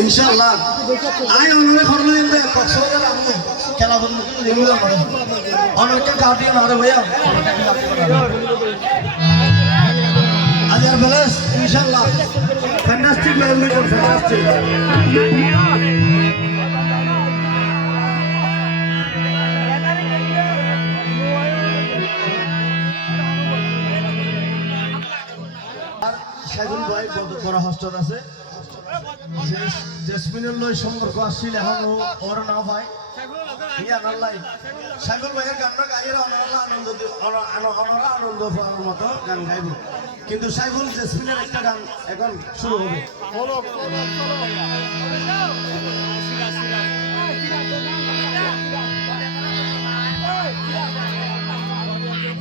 ইনশাআল্লাহ আই অনুরে করলে এলে কক্সবাজার আমু খেলা বন্ধ করে দিলো অনেকটা কাটিয়ে মারে ভাইয়া আজার বেলাস ইনশাআল্লাহ ফ্যান্টাস্টিক লেভেল করে ফ্যান্টাস্টিক সাইদুল ভাই বড় হস্টার আছে জেসমিনের লই সম্পর্ক আসছিল এখন ওর না ভাই ইয়া নাল্লাই সাইদুল ভাইয়ের গানটা গাইয়ের আনন্দ পাওয়ার মতো গান গাইব কিন্তু সাইফুল জেসমিনের একটা গান এখন শুরু হবে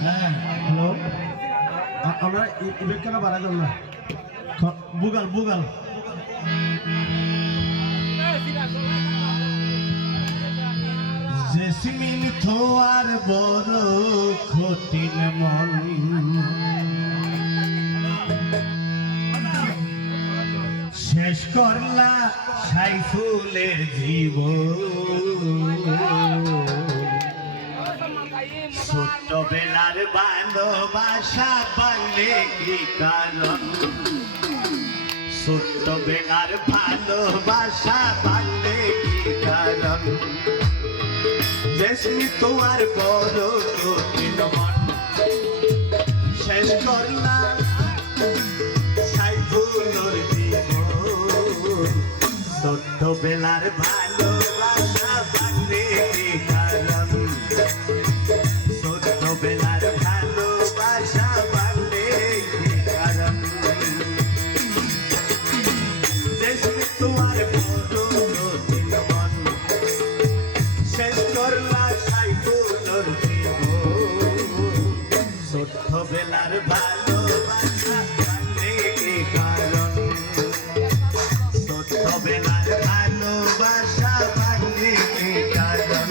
হ্যাঁ হ্যালো আমরা ইবেক কেন বাড়া গেল না বুগাল বুগাল জেসমিন থোয়ার বড় কঠিন মন শেষ করলা সাইফুলের জীবন ছোটবেলার ভালোবাসা পালে কি কারণ ছোটবেলার ভালোবাসা পালে কি কারণ জেসমি তোমার বড় কঠিন মন শেষ করলা সাইফুলের জীবন ছোটবেলার ভালোবাসা পালে কি কারণ ছোটবেলার ভালোবাসা পালে কি কারণ জেসমি তোমার বড় কঠিন মন শেষ করলা সাইফুলের জীবন ছোটবেলার ভালোবাসা পালে কি কারণ ছোটবেলার ভালোবাসা পালে কি কারণ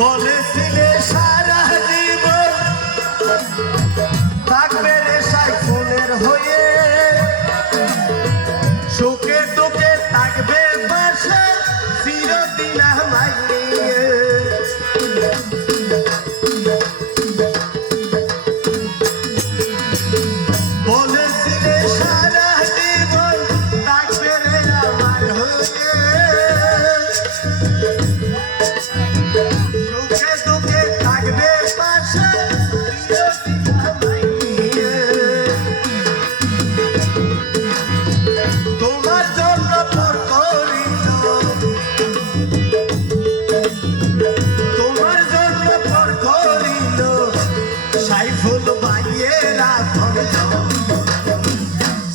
বলেছিলে সারা জীবন থাকবে রে সাইফুলের হয়ে সুখে দুঃখে থাকবে পাশে চিরদিন আমায় নিয়ে বলেছিলে সারা জীবন থাকবে রে আমার হয়ে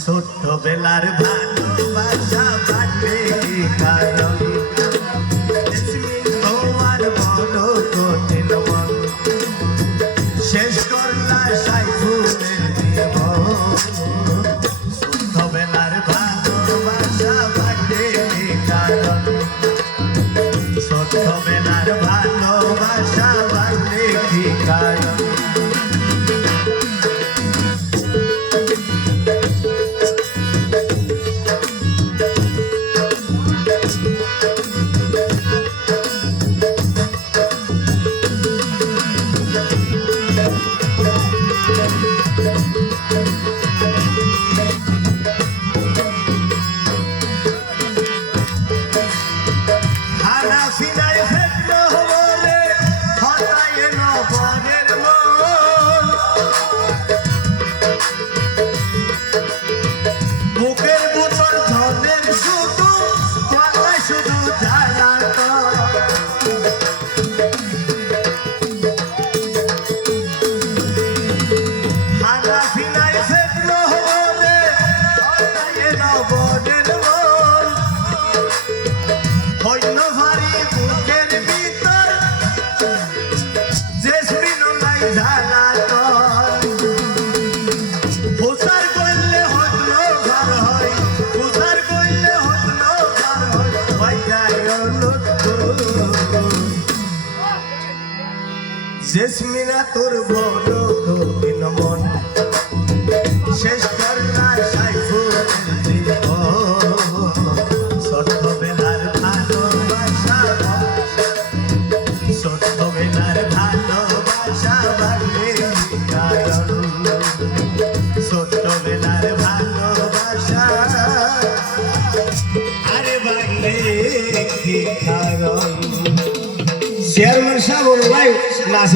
ছোটবেলার ভালোবাসা পাবে কি কারণ তোমার বড় কঠিন মন শেষ করলা সাইফুলের জীবন ছোটবেলার ভালোবাসা পাবে কি কারণ ছোটবেলার ভালোবাসা পাবে কি কারণ জেসমিনা তোর বড় কঠিন মন শেষ করলার সাইফুল ছোটবেলার ভালোবাসা ছোটবেলার ভালোবাসা ভাঙলে কারণ ছোটবেলার ভালোবাসা আরে ভাঙলে কি কারণ চেয়ারম্যান সাহেব ভাই নাসির